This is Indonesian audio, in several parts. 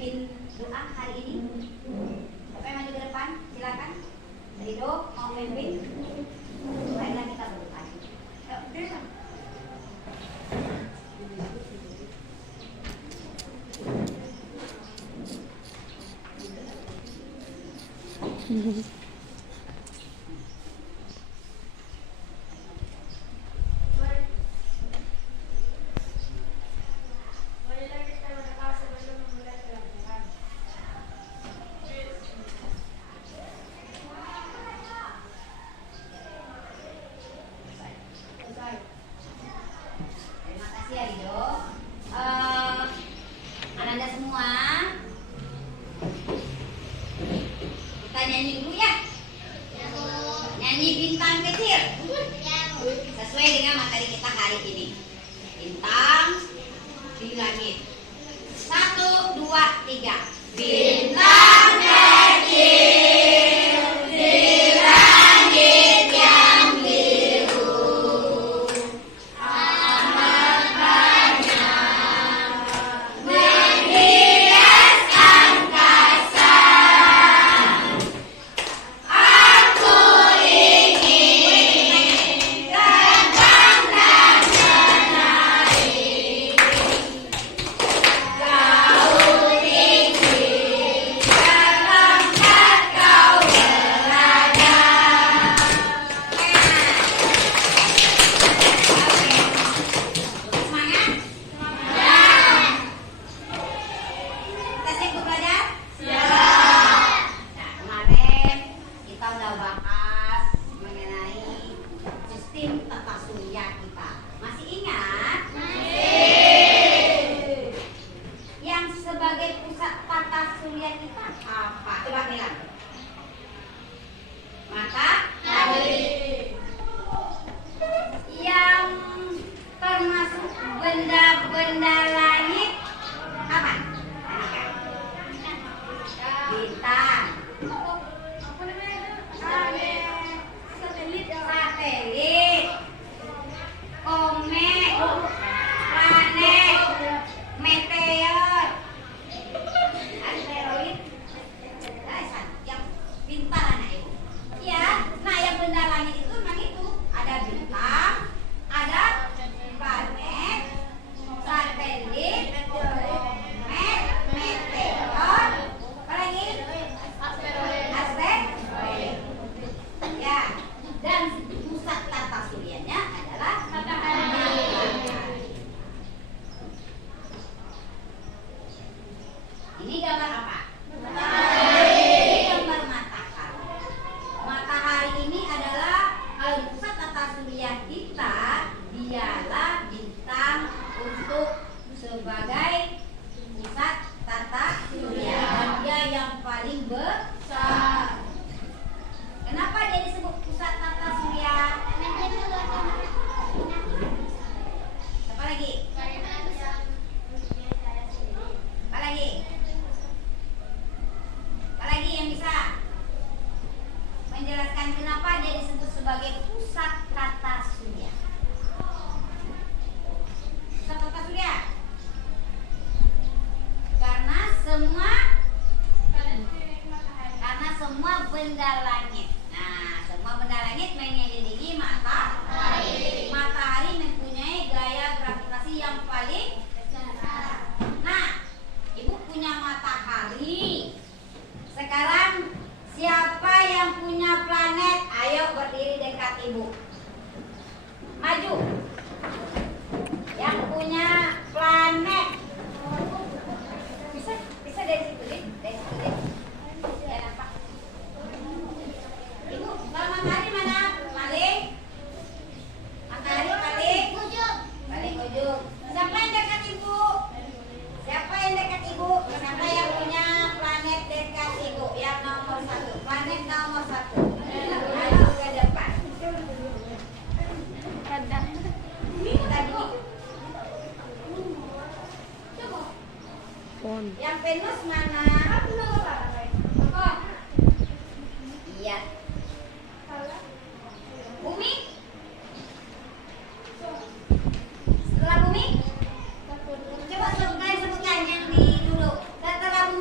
memimpin doa hari ini? Siapa yang maju ke depan? Silakan. Ridho mau memimpin? Baiklah kita berdoa. Terima kasih ya Ridho. Ananda semua, kita nyanyi dulu ya. Nyanyi bintang kecil sesuai dengan materi kita hari ini. Bintang di langit. 1, 2, 3. Bintang kecil di langit yang biru, amat banyak menghias angkasa. Aku ingin terbang dan menari, jauh tinggi tempat kau berada. Semangat? Kita siap belajar? Siap. Nah, kemarin kita udah bahas mengenai sistem tata surya kita. Masih ingat? Masih. Yang sebagai pusat tata surya kita apa? Coba bilang. Matahari. Yang termasuk benda-benda langit apa? Bintang. Satelit, komet, planet, meteor, asteroid, yang bintang anak ibu. Ya, nah yang benda langit itu memang itu ada bintang, ada planet, satelit, komet, meteor, apa lagi? Asteroid. Ya, dan pusat tata suryanya adalah matahari. Ini gambar apa? Ini gambar matahari. Matahari ini adalah pusat tata surya kita, dialah bintang untuk sebagai pusat tata surya. Dan dia yang paling besar. Kenapa dia disebut pusat tata surya? Apa lagi? Apa lagi? Apa lagi yang bisa menjelaskan kenapa dia disebut sebagai pusat tata surya? Pusat tata surya karena semua benda langit. Nah, semua benda langit mengelilingi matahari. Matahari mempunyai gaya gravitasi yang paling besar. Nah, ibu punya matahari. Sekarang siapa yang punya planet? Ayo berdiri dekat ibu. Maju. Yang punya planet. Bisa dari situ, Din. Dari situ, Din. Ya, nampak. Ibu, kalau matahari mana? Paling? Matahari paling? Paling ujung. Siapa yang dekat ibu? Siapa yang dekat ibu? Siapa yang punya planet dekat ibu? Yang nomor 1. Planet nomor 1. Ayo ke depan. Tadi. Yang Venus mana? Iya. Bumi? Setelah bumi? Coba sebutkan yang di dulu. Setelah bumi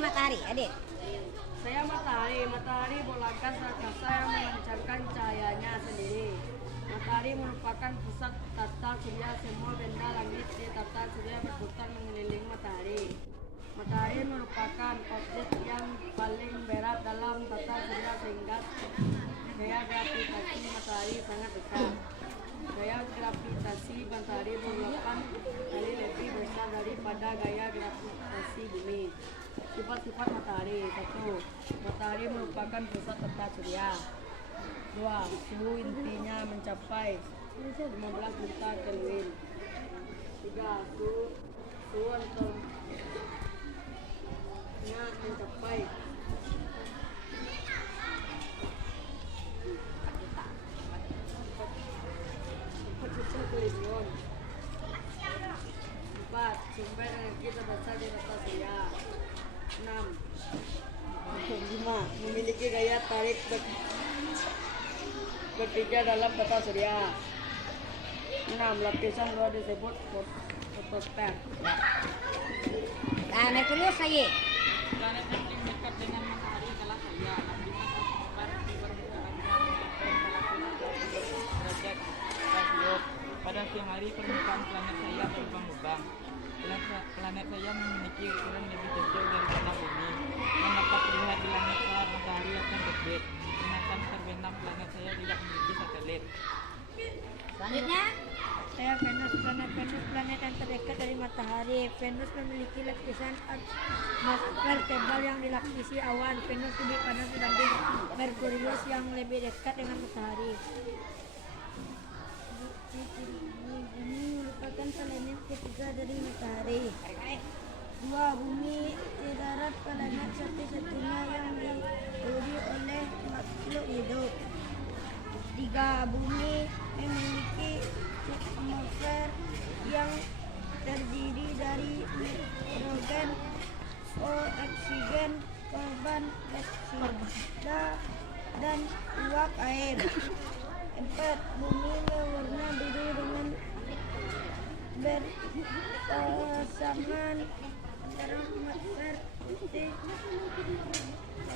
matahari, adik. Saya matahari. Matahari bolakan raksasa yang memancarkan cahayanya sendiri. Matahari merupakan pusat tata surya. Semua benda langit di tata surya berputar mengelilingi matahari. Matahari merupakan objek yang paling berat dalam tata surya sehingga gaya gravitasi matahari sangat besar. Gaya gravitasi matahari 8 kali lebih besar daripada gaya gravitasi bumi. Sifat-sifat matahari. 1. Matahari merupakan pusat tata surya. 2. Suhu intinya mencapai 15 juta Kelvin. 3. Suhu atomnya mencapai 4 juta Kelvin. 4. Sumber energi terbesar di tata surya. 6. 5. Memiliki gaya tarik bertiga dalam tata surya. 6. Lapisan luar disebut fotosfer. Nah, Merkurius lagi. Planet yang paling dekat dengan matahari adalah Saya, di mana tersebar di permukaannya derajat Celcius. Pada siang hari permukaan planet Saya berlubang-lubang. Planet Saya memiliki ukuran lebih kecil daripada bumi, yang dapat terlihat di langit saat matahari akan terbit. Ingatan terbenam planet Saya tidak memiliki satelit. Selanjutnya, Saya Venus. Planet yang terdekat dari matahari. Venus memiliki lapisan atmosfer tebal yang dilapisi awan. Venus lebih panas dibanding Merkurius yang lebih dekat dengan matahari. Bumi merupakan planet ketiga dari matahari. 2. Bumi di darat planet satu-satunya yang dihuni oleh makhluk hidup. 3. Bumi memiliki atmosfer yang terdiri dari nitrogen, oksigen, karbon dioksida, dan uap air. 4. Bumi berwarna biru dengan berpasangan antara atmosfer putih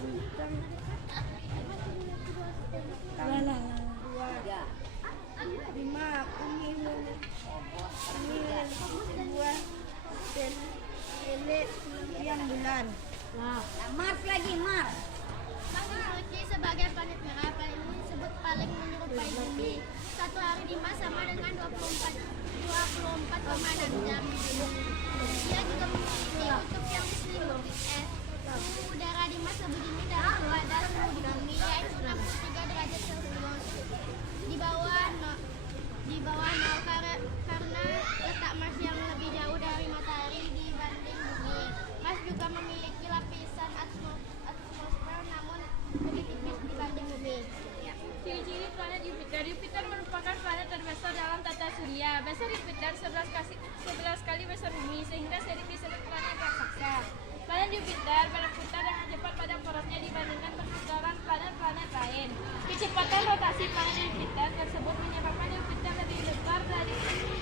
hitam. 5. Bumi memiliki sebuah satelit yang bulan. Mars lagi, Mars. Mengerucut sebagai planet merah, planet ini disebut paling menyerupai bumi. Satu hari di Mars sama dengan 24,6 jam di bumi. Dia juga memiliki kutub yang diselimuti es. Suhu udara di Mars lebih dingin daripada suhu di bumi, yaitu 63 derajat Celcius. Di bawah nol karena letak Mars yang lebih jauh dari matahari dibanding bumi. Mars juga memiliki lapisan atmosfer namun lebih tipis dibanding bumi. Ciri-ciri planet Jupiter. Jupiter merupakan planet terbesar dalam tata surya. Besar Jupiter 11 kali besar bumi sehingga sering disebut planet raksasa. Planet Jupiter berputar dengan cepat pada porosnya dibandingkan perputaran planet-planet lain. Kecepatan rotasi planet Jupiter tersebut menyebabkan Jupiter lebih lebar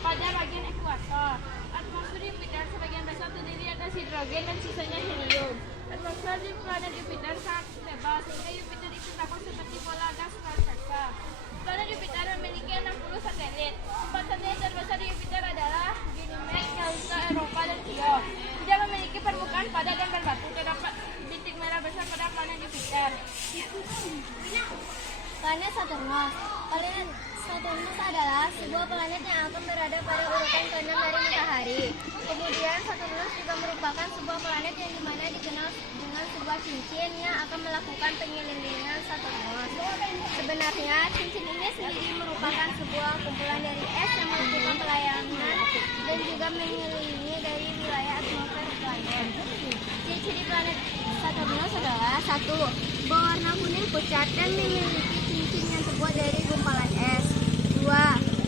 pada bagian ekuator. Atmosfer Jupiter sebagian besar terdiri atas hidrogen dan sisanya helium. Atmosfer di planet Jupiter sangat tebal sehingga Jupiter itu tampak seperti bola gas raksasa. Planet Jupiter memiliki 60 satelit. 4 satelit terbesar di Jupiter adalah Ganymede, Callisto, Europa, dan Io. Dia memiliki permukaan padat dan berbatu. Terdapat bintik merah besar pada planet Jupiter. Planet Saturnus. Planet Saturnus adalah sebuah planet yang akan berada pada urutan ke-6 dari matahari. Kemudian Saturnus juga merupakan sebuah planet yang dimana dikenal dengan sebuah cincin yang akan melakukan penyelidikan Saturnus. Sebenarnya cincin ini sendiri merupakan sebuah kumpulan dari es yang melakukan pelayanan dan juga mengelilingi dari wilayah atmosfer planet. Ciri-ciri planet Saturnus adalah 1. Berwarna kuning pucat dan memiliki cincin yang terbuat dari gumpalan es. 2.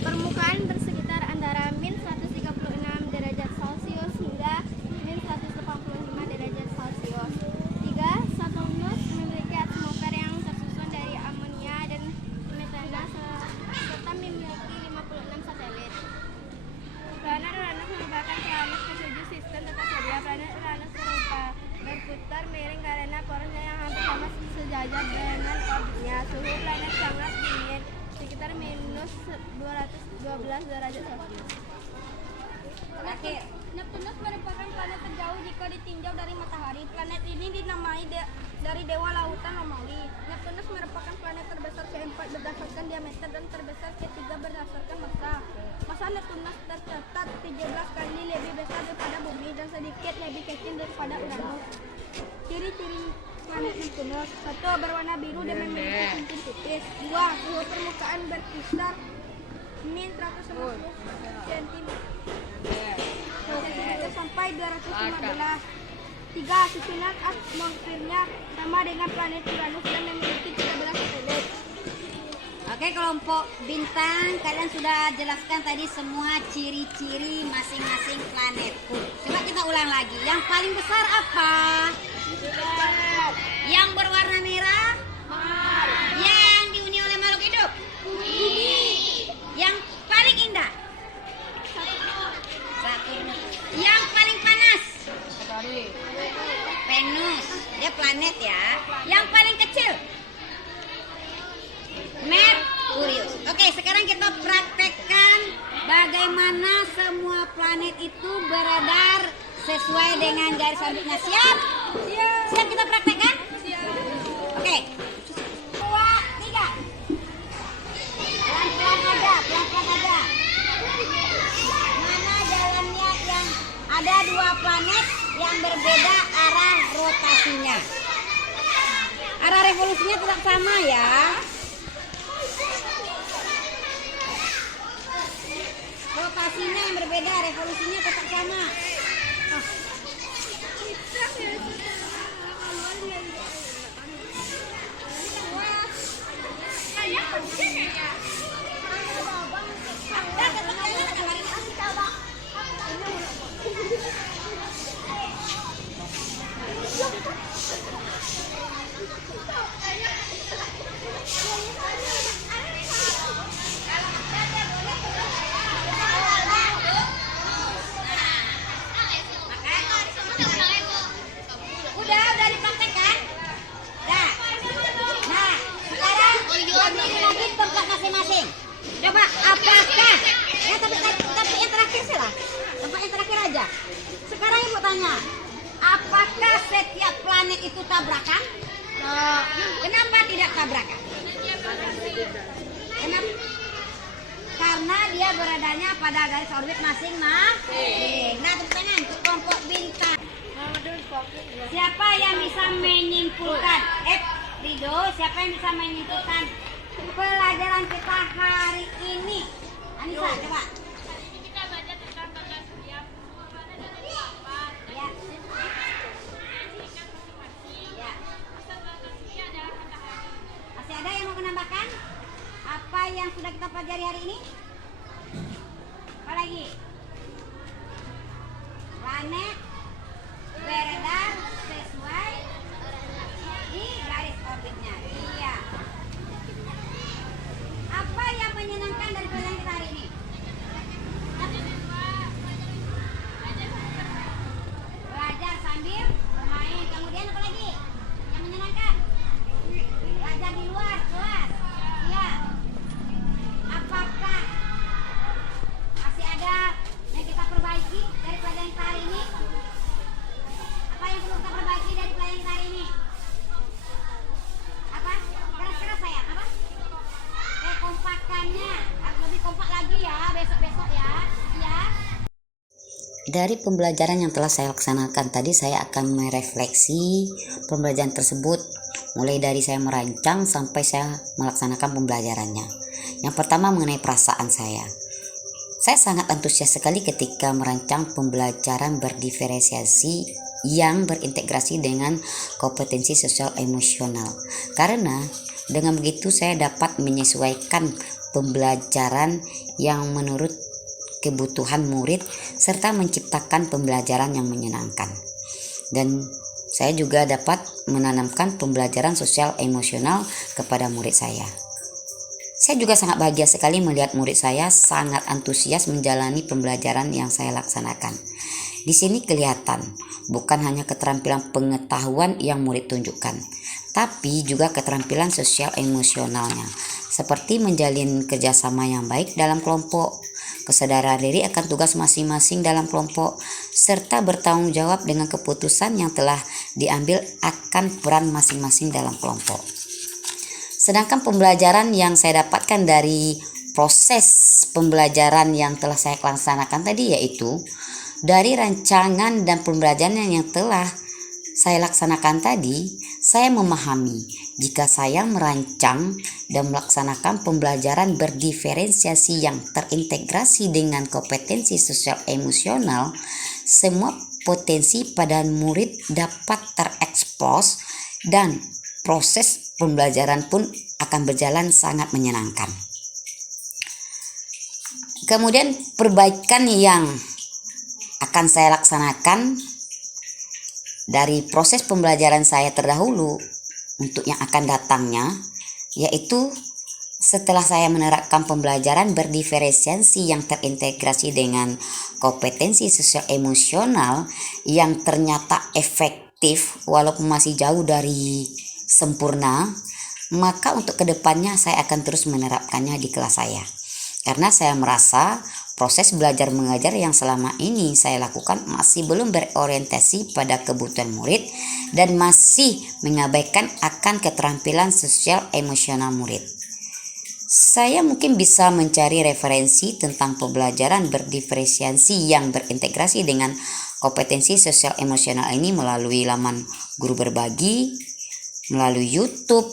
Permukaan bersekitar antara min 136 derajat Celcius hingga min 185 derajat Celcius. 3. Saturnus memiliki atmosfer yang tersusun dari amonia dan metana serta memiliki 56 satelit. Planet Uranus merupakan planet ke-7 sistem tata surya. Planet Uranus berputar miring karena porosnya yang hampir sama sejajar dengan orbitnya. Suhu planet sangat dingin, sekitar minus 212 derajat Celcius. Terakhir. Neptunus merupakan planet terjauh jika ditinjau dari matahari. Planet ini dinamai dari dewa lautan Romawi. Neptunus merupakan planet terbesar keempat berdasarkan diameter dan terbesar ketiga berdasarkan massa. Massa Neptunus tercatat 17 kali lebih besar daripada Bumi dan sedikit lebih kecil daripada Uranus. Ciri-ciri planet Neptunus: 1. Berwarna biru dan memiliki cincin tipis. 2. Suhu permukaan berkisar min 150 cm sampai 215. 3. Susunan atmosfernya sama dengan planet Uranus dan memiliki 13 satelit. Oke, kelompok bintang, kalian sudah jelaskan tadi semua ciri-ciri masing-masing planet. Coba kita ulang lagi. Yang paling besar apa? Yang berwarna merah? Yang dihuni oleh makhluk hidup? Yang paling indah? Saturnus. Yang paling panas? Venus. Dia planet ya. Yang paling kecil? Merkurius. Oke, sekarang kita praktekkan bagaimana semua planet itu beredar sesuai dengan garis orbitnya. Siap? Siap kita praktekkan? Oke. 2, 3. Pelan-pelan aja, pelan-pelan aja. Mana jalannya yang ada 2 planet yang berbeda arah rotasinya? Arah revolusinya tetap sama ya. Rotasinya yang berbeda, revolusinya tetap sama. Udah dipraktekkan? Dah. Nah, sekarang bagi lagi tempat masing-masing. Coba apakah? Ya tapi yang terakhir salah. Tempat yang terakhir aja. Sekarang ibu tanya, apakah setiap planet itu tabrakan? Kenapa tidak tabrakan? Kenapa? Karena dia beradanya pada garis orbit masing-masing. Nah, tepuk tangan untuk kelompok bintang. Siapa yang bisa menyimpulkan? Rido, siapa yang bisa menyimpulkan pelajaran kita hari ini? Anissa, coba. Kita baca tentang tata surya. Planet ada 8. Ya. Ciri-cirikan masing-masing. Ya. Pusat tata surya adalah matahari. Masih ada yang mau menambahkan? Apa yang sudah kita pelajari hari ini? Apa lagi? Planet beredar sesuai di garis orbitnya. Iya. Apa yang menyenangkan dari pelajaran kita hari ini? Belajar sambil bermain. Kemudian apa lagi yang menyenangkan? Belajar di luar kelas. Iya. Apakah masih ada yang kita perbaiki dari pelajaran kita hari ini? Apa yang perlu kita perbaiki dari pelajaran kita hari ini? Apa? Keras-keras saya. Apa? Kompakannya harus lebih kompak lagi ya besok-besok ya. Ya. Dari pembelajaran yang telah saya laksanakan tadi, saya akan merefleksi pembelajaran tersebut mulai dari saya merancang sampai saya melaksanakan pembelajarannya. Yang pertama mengenai perasaan saya. Saya sangat antusias sekali ketika merancang pembelajaran berdiferensiasi yang berintegrasi dengan kompetensi sosial emosional. Karena dengan begitu saya dapat menyesuaikan pembelajaran yang menurut kebutuhan murid serta menciptakan pembelajaran yang menyenangkan. Dan saya juga dapat menanamkan pembelajaran sosial emosional kepada murid saya. Saya juga sangat bahagia sekali melihat murid saya sangat antusias menjalani pembelajaran yang saya laksanakan. Di sini kelihatan bukan hanya keterampilan pengetahuan yang murid tunjukkan, tapi juga keterampilan sosial emosionalnya, seperti menjalin kerjasama yang baik dalam kelompok, kesadaran diri akan tugas masing-masing dalam kelompok, serta bertanggung jawab dengan keputusan yang telah diambil akan peran masing-masing dalam kelompok. Sedangkan pembelajaran yang saya dapatkan dari proses pembelajaran yang telah saya laksanakan tadi, yaitu dari rancangan dan pembelajaran yang telah saya laksanakan tadi, saya memahami jika saya merancang dan melaksanakan pembelajaran berdiferensiasi yang terintegrasi dengan kompetensi sosial emosional, semua potensi pada murid dapat terekspos dan proses pembelajaran pun akan berjalan sangat menyenangkan. Kemudian perbaikan yang akan saya laksanakan dari proses pembelajaran saya terdahulu untuk yang akan datangnya, yaitu setelah saya menerapkan pembelajaran berdiferensiasi yang terintegrasi dengan kompetensi sosial emosional yang ternyata efektif walaupun masih jauh dari sempurna, maka untuk kedepannya saya akan terus menerapkannya di kelas saya. Karena saya merasa proses belajar mengajar yang selama ini saya lakukan masih belum berorientasi pada kebutuhan murid dan masih mengabaikan akan keterampilan sosial emosional murid. Saya mungkin bisa mencari referensi tentang pembelajaran berdiferensiasi yang berintegrasi dengan kompetensi sosial emosional ini melalui laman Guru Berbagi, melalui YouTube,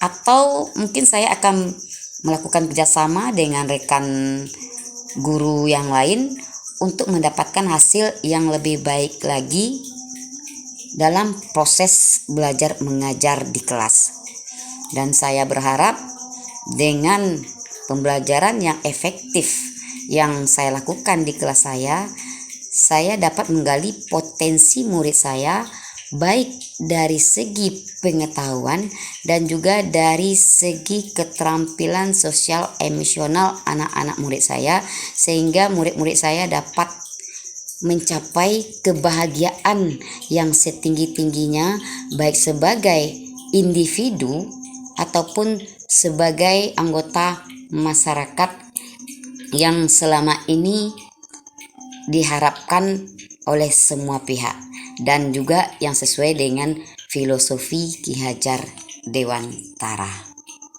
atau mungkin saya akan melakukan kerjasama dengan rekan guru yang lain untuk mendapatkan hasil yang lebih baik lagi dalam proses belajar mengajar di kelas. Dan saya berharap dengan pembelajaran yang efektif yang saya lakukan di kelas saya dapat menggali potensi murid saya baik dari segi pengetahuan dan juga dari segi keterampilan sosial emosional anak-anak murid saya, sehingga murid-murid saya dapat mencapai kebahagiaan yang setinggi-tingginya baik sebagai individu ataupun sebagai anggota masyarakat yang selama ini diharapkan oleh semua pihak dan juga yang sesuai dengan filosofi Ki Hajar Dewantara.